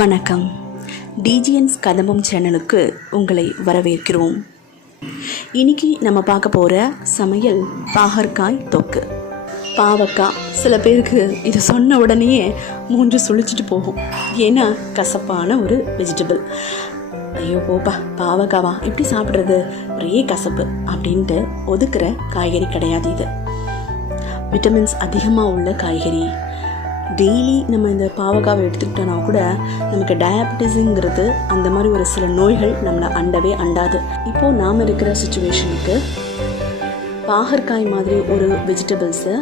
வணக்கம். டிஜிஎன்ஸ் கதம்பம் சேனலுக்கு உங்களை வரவேற்கிறோம். இன்னைக்கு நம்ம பார்க்க போகிற சமையல் பாகற்காய் தொக்கு. பாவக்காய் சில பேருக்கு இது சொன்ன உடனேயே மூன்று சுழிச்சிட்டு போகும். ஏன்னா கசப்பான ஒரு வெஜிடபிள். ஐயோ போப்பா, பாவக்காவா எப்படி சாப்பிட்றது, ஒரே கசப்பு அப்படின்ட்டு ஒதுக்குற காய்கறி கிடையாது. இது விட்டமின்ஸ் அதிகமாக உள்ள காய்கறி. டெய்லி நம்ம இந்த பாவக்காவை எடுத்துக்கிட்டோன்னா கூட நமக்கு டயபெட்டிஸுங்கிறது அந்த மாதிரி ஒரு சில நோய்கள் நம்மளை அண்டவே அண்டாது. இப்போது நாம் இருக்கிற சுச்சுவேஷனுக்கு பாகற்காய் மாதிரி ஒரு வெஜிடபிள்ஸை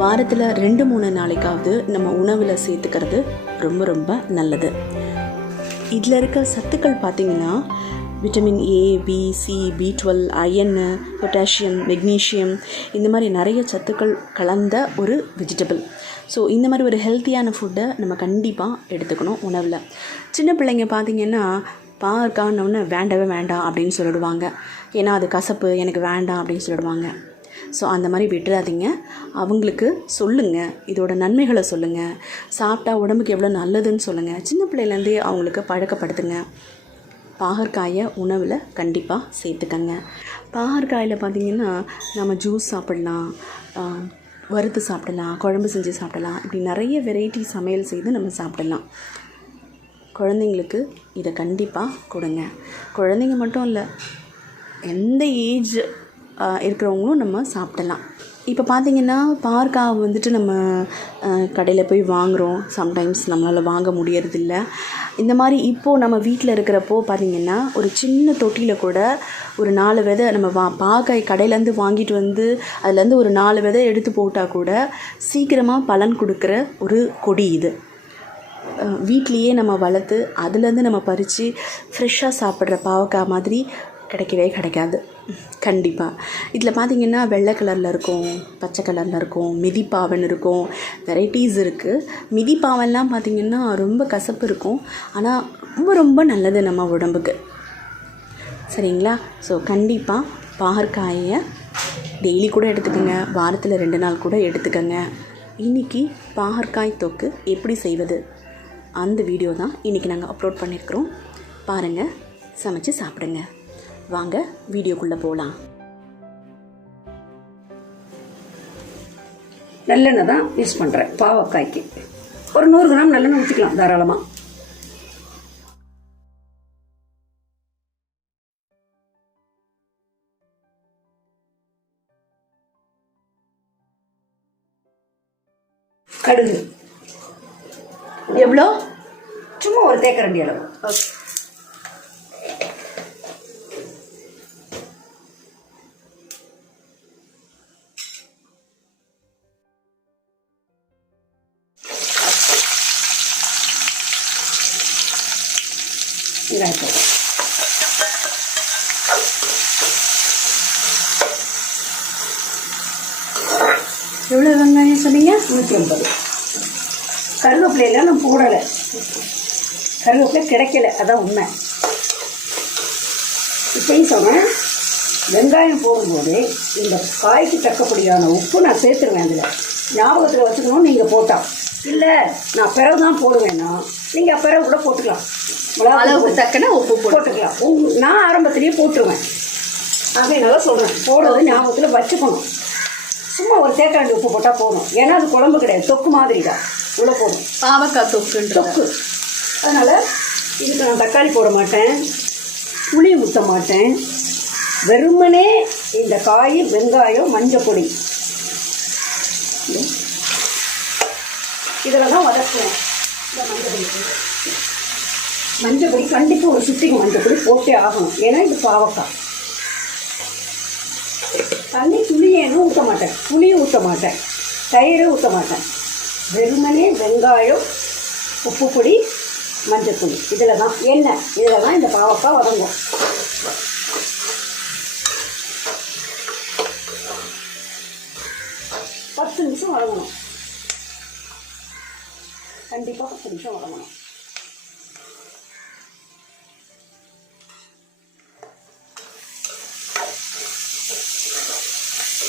வாரத்தில் 2-3 நாளைக்காவது நம்ம உணவில் சேர்த்துக்கிறது ரொம்ப ரொம்ப நல்லது. இதில் இருக்க சத்துக்கள் பார்த்திங்கன்னா vitamin A, B, C, B12, அயன்னு, பொட்டாசியம், மெக்னீஷியம், இந்த மாதிரி நிறைய சத்துக்கள் கலந்த ஒரு வெஜிடபிள். ஸோ இந்த மாதிரி ஒரு ஹெல்த்தியான ஃபுட்டை நம்ம கண்டிப்பாக எடுத்துக்கணும் உணவில். சின்ன பிள்ளைங்க பார்த்திங்கன்னா பாவக்காய்னு வேண்டவே வேண்டாம் அப்படின்னு சொல்லிடுவாங்க. ஏன்னா அது கசப்பு, எனக்கு வேண்டாம் அப்படின்னு சொல்லிடுவாங்க. ஸோ அந்த மாதிரி விட்டுறாதீங்க. அவங்களுக்கு சொல்லுங்கள், இதோட நன்மைகளை சொல்லுங்கள், சாப்பிட்டா உடம்புக்கு எவ்வளோ நல்லதுன்னு சொல்லுங்கள். சின்ன பிள்ளையிலேருந்தே அவங்களுக்கு பழக்கப்படுத்துங்க. பாகற்காயை உணவில் கண்டிப்பாக சேர்த்துக்கங்க. பாகற்காயில் பார்த்திங்கன்னா நம்ம ஜூஸ் சாப்பிட்லாம், வறுத்து சாப்பிடலாம், குழம்பு செஞ்சு சாப்பிடலாம். இப்படி நிறைய வெரைட்டி சமையல் செய்து நம்ம சாப்பிடலாம். குழந்தைங்களுக்கு இதை கண்டிப்பாக கொடுங்க. குழந்தைங்க மட்டும் இல்லை, எந்த ஏஜ் இருக்கிறவங்களும் நம்ம சாப்பிடலாம். இப்போ பார்த்திங்கன்னா பாவக்காய் வந்துட்டு நம்ம கடையில் போய் வாங்குகிறோம். சம்டைம்ஸ் நம்மளால் வாங்க முடியறதில்ல. இந்த மாதிரி இப்போது நம்ம வீட்டில் இருக்கிறப்போ பார்த்திங்கன்னா ஒரு சின்ன தொட்டியில் கூட ஒரு 4 விதை நம்ம பாவக்காய் கடையிலேருந்து வாங்கிட்டு வந்து அதுலேருந்து ஒரு 4 விதை எடுத்து போட்டால் கூட சீக்கிரமாக பலன் கொடுக்குற ஒரு கொடி இது. வீட்லேயே நம்ம வளர்த்து அதுலேருந்து நம்ம பறித்து ஃப்ரெஷ்ஷாக சாப்பிட்ற பாவக்காய் மாதிரி கிடைக்கவே கிடைக்காது கண்டிப்பாக. இதில் பார்த்திங்கன்னா வெள்ளை கலரில் இருக்கும், பச்சை கலரில் இருக்கும், மிதிப்பாவன் இருக்கும், வெரைட்டிஸ் இருக்குது. மிதிப்பாவெல்லாம் பார்த்திங்கன்னா ரொம்ப கசப்பு இருக்கும், ஆனால் ரொம்ப ரொம்ப நல்லது நம்ம உடம்புக்கு. சரிங்களா? ஸோ கண்டிப்பாக பாகற்காயை டெய்லி கூட எடுத்துக்கோங்க, வாரத்தில் 2 நாள் கூட எடுத்துக்கோங்க. இன்றைக்கி பாகற்காய் தொக்கு எப்படி செய்வது அந்த வீடியோ தான் இன்றைக்கி நாங்கள் அப்லோட் பண்ணியிருக்கிறோம். பாருங்கள், சமைச்சு சாப்பிடுங்க. வாங்க வீடியோக்குள்ளே போகலாம். நல்லெண்ணெய் தான் யூஸ் பண்ணுறேன் பாவக்காய்க்கு. ஒரு 100 கிராம் நல்லெண்ணெய் ஊற்றிக்கலாம் தாராளமாக. கடுகு எவ்வளோ? சும்மா ஒரு தேக்கரண்டி அளவு. எவ்வளோ வெங்காயம் சொன்னீங்க? 150. கருவேப்பிலையெல்லாம் நான் போடலை, கருவேப்பிலை கிடைக்கல, அதான் உண்மை. இப்பயும் சொன்னேன், வெங்காயம் போடும்போது இந்த காய்க்கு தக்கப்படியான உப்பு நான் சேர்த்துருவேன். அதில் ஞாபகத்தில் வச்சுக்கணும். நீங்கள் போட்டால் இல்லை, நான் பிறகு தான் போடுவேன்னா நீங்கள் பிறகு கூட போட்டுக்கலாம். அளவுக்கு தக்கன உப்பு போட்டுக்கலாம். நான் ஆரம்பத்திலேயே போட்டுருவேன். அதனால சொல்கிறேன், போடுறது ஞாபகத்தில் வச்சுக்கணும். சும்மா ஒரு தேக்கரண்டி உப்பு போட்டால் போதும். ஏன்னா அது குழம்பு கிடையாது, தொக்கு மாதிரி தான் உள்ளே போதும். பாவக்காய் தொக்கு. அதனால் இதுக்கு நான் தக்காளி போட மாட்டேன், புளி ஊற்ற மாட்டேன். வெறுமனே இந்த காய், வெங்காயம், மஞ்சள் பொடி இதில் தான் வதக்குவேன். இந்த மஞ்சள் பொடி கண்டிப்பாக ஒரு சுத்திக்கு மஞ்சள் பொடி போட்டே ஆகணும். ஏன்னா இது பாவக்காய். தண்ணி துளியேனும் ஊற்ற மாட்டேன், புளியும் ஊற்ற மாட்டேன், தயிரும் ஊற்ற மாட்டேன். வெறுமனே வெங்காயம், உப்பு பொடி, மஞ்சள் பொடி, இதில் தான் எண்ணெய், இதில் தான் இந்த பாவக்காய் வதங்கும். பத்து நிமிஷம் வதங்கணும். கண்டிப்பாக 10 நிமிஷம் வதங்கணும்.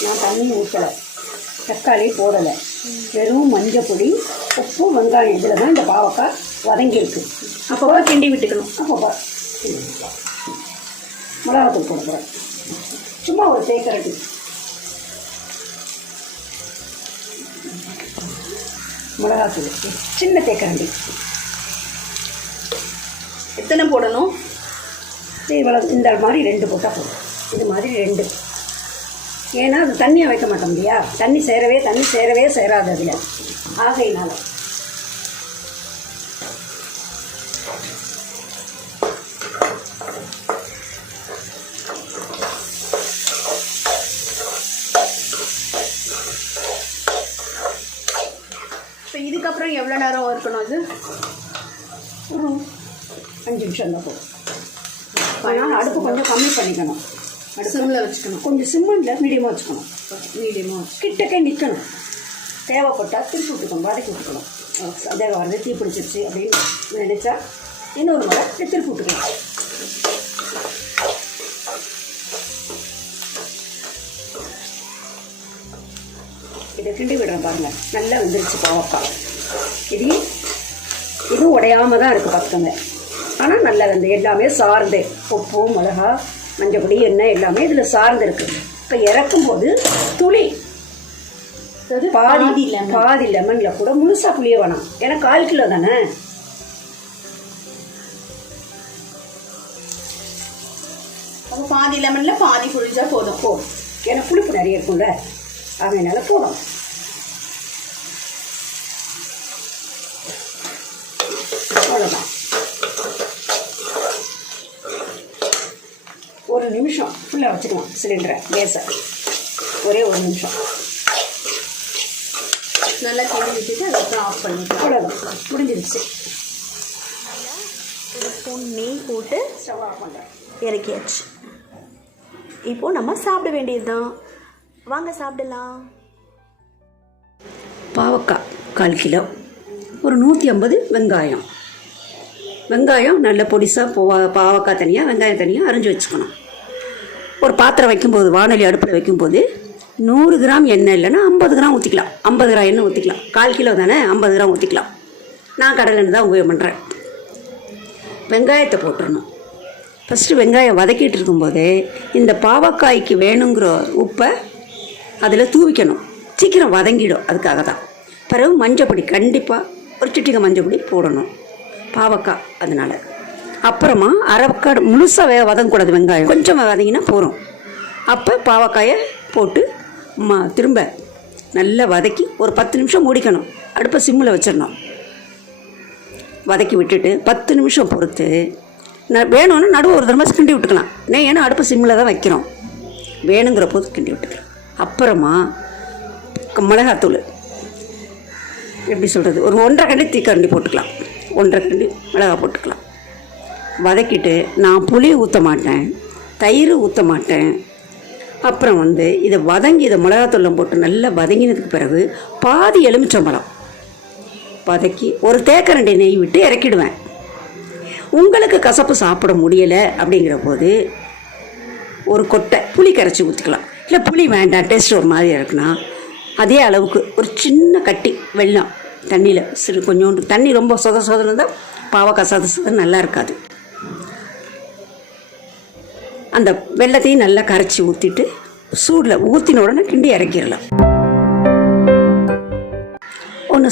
நான் தண்ணி ஊற்றலை, தக்காளி போடலை, வெறும் மஞ்சள் பொடி, உப்பு, வெங்காயம் இதில் தான் இந்த பாவக்காய் வதங்கியிருக்கு. அப்பப்போ கிண்டி விட்டுக்கணும். அப்பப்போ மிளகாத்தூள் போட போகிறேன், சும்மா ஒரு தேக்கரண்டி. மிளகாத்தூள் சின்ன தேக்கரண்டி. எத்தனை போடணும்? இவ்வளோ இந்த மாதிரி 2 போட்டால் போதும். இது மாதிரி 2. ஏன்னா அது தண்ணியாக வைக்க மாட்டோம் இல்லையா, தண்ணி சேரவே சேராது அதில். ஆகையினால இப்போ இதுக்கப்புறம் எவ்வளோ நேரம் இருக்கணும்? அது ஒரு 5 நிமிஷம் தான் போதும். ஆனால் அடுப்பு கொஞ்சம் கம்மி பண்ணிக்கணும், சிம்மில் வச்சுக்கணும். கொஞ்சம் சிம்மில் மீடியமாக வச்சுக்கணும். மீடியமாக கிட்டக்கே நிற்கணும். தேவைப்பட்டால் திருப்பி விட்டுக்கணும், வதக்கி விட்டுக்கணும். அதே வரது தீ பிடிச்சிருச்சு அப்படின்னு நினச்சா இன்னொரு முறை திருப்பி விட்டுக்கலாம். இதை கிண்டி விடுறேன் பாருங்கள், நல்லா வந்துருச்சு பாவக்காய். இதுவும் உடையாமல் தான் இருக்குது பார்த்துக்கோங்க. ஆனால் நல்லா வந்து எல்லாமே சார்ந்து, உப்பு, மிளகா, மஞ்சப்பொடி, எண்ணெய் எல்லாமே இதில் சார்ந்து இருக்குது. இப்போ இறக்கும்போது துளி பாதி லெமனில் கூட முழுசாக புளிய வேணாம், ஏன்னா 1/4 கிலோ தானே. அப்போ பாதி லெமனில் பாதி புளிச்சா போதும். ஏன்னா புளிப்பு நிறைய இருக்கும்ல, அதனால போதும். அவ்வளோதான். 1 நிமிஷம் ஃபுல்லாக வச்சுக்கலாம் சிலிண்டரை, கேஸை. ஒரே 1 நிமிஷம் நல்லா கிண்டி விட்டுட்டு அதுக்கப்புறம் ஆஃப் பண்ணிக்கலாம். அவ்வளோதான், முடிஞ்சிருச்சு. ஒரு ஸ்பூன் நெய் போட்டு ஸ்டவ் ஆஃப் பண்ணுறேன். இறக்கியாச்சு. இப்போது நம்ம சாப்பிட வேண்டியது தான். வாங்க சாப்பிடலாம். பாவக்காய் 1/4 கிலோ, ஒரு 150 வெங்காயம் நல்ல பொடிசாக பாவக்காய் தனியாக, வெங்காயம் தனியாக அரிஞ்சு வச்சுக்கணும். ஒரு பாத்திரம் வைக்கும்போது, வானொலி அடுப்பில் வைக்கும்போது 100 கிராம் எண்ணெய் இல்லைன்னா 50 கிராம் ஊற்றிக்கலாம். 50 கிராம் எண்ணெய் ஊற்றிக்கலாம். 1/4 கிலோ தானே, 50 கிராம் ஊற்றிக்கலாம். நான் கடலை எண்ணெய் தான் உபயோகம் பண்ணுறேன். வெங்காயத்தை போட்டுடணும். ஃபஸ்ட்டு வெங்காயம் வதக்கிட்டு இருக்கும்போதே இந்த பாவக்காய்க்கு வேணுங்கிற உப்பை அதில் தூவிக்கணும், சீக்கிரம் வதங்கிடும். அதுக்காக தான். பிறகு மஞ்சப்பொடி, கண்டிப்பாக ஒரு சிட்டிகை மஞ்சப்பொடி போடணும் பாவக்காய் அதனால். அப்புறமா அரைக்காடு முழுசாக வதங்கக்கூடாது, வெங்காயம் கொஞ்சம் வதங்கினா போகிறோம். அப்போ பாவக்காயை போட்டு திரும்ப நல்லா வதக்கி ஒரு 10 நிமிஷம் மூடிக்கணும். அடுப்பை சிம்மில் வச்சிடணும். வதக்கி விட்டுட்டு 10 நிமிஷம் பொறுத்து வேணும்னா நடுவு ஒரு தடவை கிண்டி விட்டுக்கலாம். ஏன்னா அடுப்பு சிம்மில் தான் வைக்கிறோம், வேணுங்கிற போது கிண்டி விட்டுக்கலாம். அப்புறமா மிளகாத்தூள் எப்படி சொல்கிறது, ஒரு 1.5 கரண்டி தீக்கரண்டி போட்டுக்கலாம். 1.5 கரண்டி மிளகா போட்டுக்கலாம். வதக்கிட்டு நான் புளி ஊற்ற மாட்டேன், தயிர் ஊற்ற மாட்டேன். அப்புறம் இதை வதங்கி இதை மிளகாத்தூளம் போட்டு நல்லா வதங்கினதுக்கு பிறகு பாதி எலுமிச்சம்பழம் வதக்கி ஒரு தேக்கரண்டி நெய் விட்டு இறக்கிடுவேன். உங்களுக்கு கசப்பு சாப்பிட முடியலை அப்படிங்கிற போது ஒரு கொட்டை புளி கரைச்சி ஊற்றிக்கலாம். இல்லை புளி வேண்டாம், டேஸ்ட் ஒரு மாதிரி இருக்குன்னா அதே அளவுக்கு ஒரு சின்ன கட்டி வெல்லம் தண்ணியில் கொஞ்சோண்டு தண்ணி, ரொம்ப சொதன்னு இருந்தால் பாவக்காய் சொத நல்லா இருக்காது. அந்த வெள்ளத்தையும் நல்லா கரைச்சி ஊற்றிட்டு சூடில் ஊற்றின உடனே கிண்டி இறக்கிடலாம். ஒன்று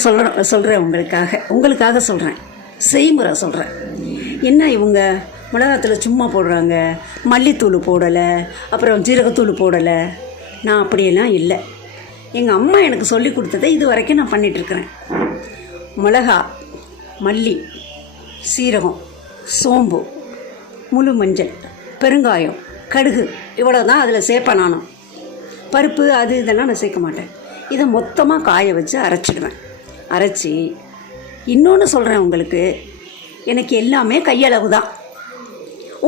சொல்கிறேன் உங்களுக்காக சொல்கிறேன், செய்முறை சொல்கிறேன். என்ன இவங்க மிளகாத்தூள் சும்மா போடுறாங்க, மல்லித்தூள் போடலை, அப்புறம் ஜீரகத்தூள் போடலை. நான் அப்படியெல்லாம் இல்லை. எங்கள் அம்மா எனக்கு சொல்லி கொடுத்ததை இது வரைக்கும் நான் பண்ணிகிட்ருக்கிறேன். மிளகா, மல்லி, சீரகம், சோம்பு, முழு மஞ்சள், பெருங்காயம், கடுகு, இவ்வளோ தான் அதில் சேர்ப்பேன். நானும் பருப்பு அது இதெல்லாம் நான் சேர்க்க மாட்டேன். இதை மொத்தமாக காய வச்சு அரைச்சிடுவேன். அரைச்சி இன்னொன்று சொல்கிறேன் உங்களுக்கு, எனக்கு எல்லாமே கையளவு தான்.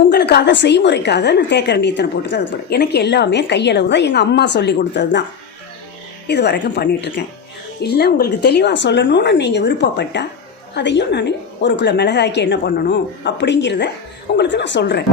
உங்களுக்காக செய்முறைக்காக நான் தேக்கரண்டி இத்தனை போட்டுக்க அது போட, எனக்கு எல்லாமே கையளவு தான். எங்கள் அம்மா சொல்லி கொடுத்தது தான் இது வரைக்கும் பண்ணிகிட்ருக்கேன். இல்லை உங்களுக்கு தெளிவாக சொல்லணும்னு நீங்கள் விருப்பப்பட்டால் அதையும் நான் 1 கிலோ மிளகாய்க்கு என்ன பண்ணணும் அப்படிங்கிறத உங்களுக்கு நான் சொல்கிறேன்.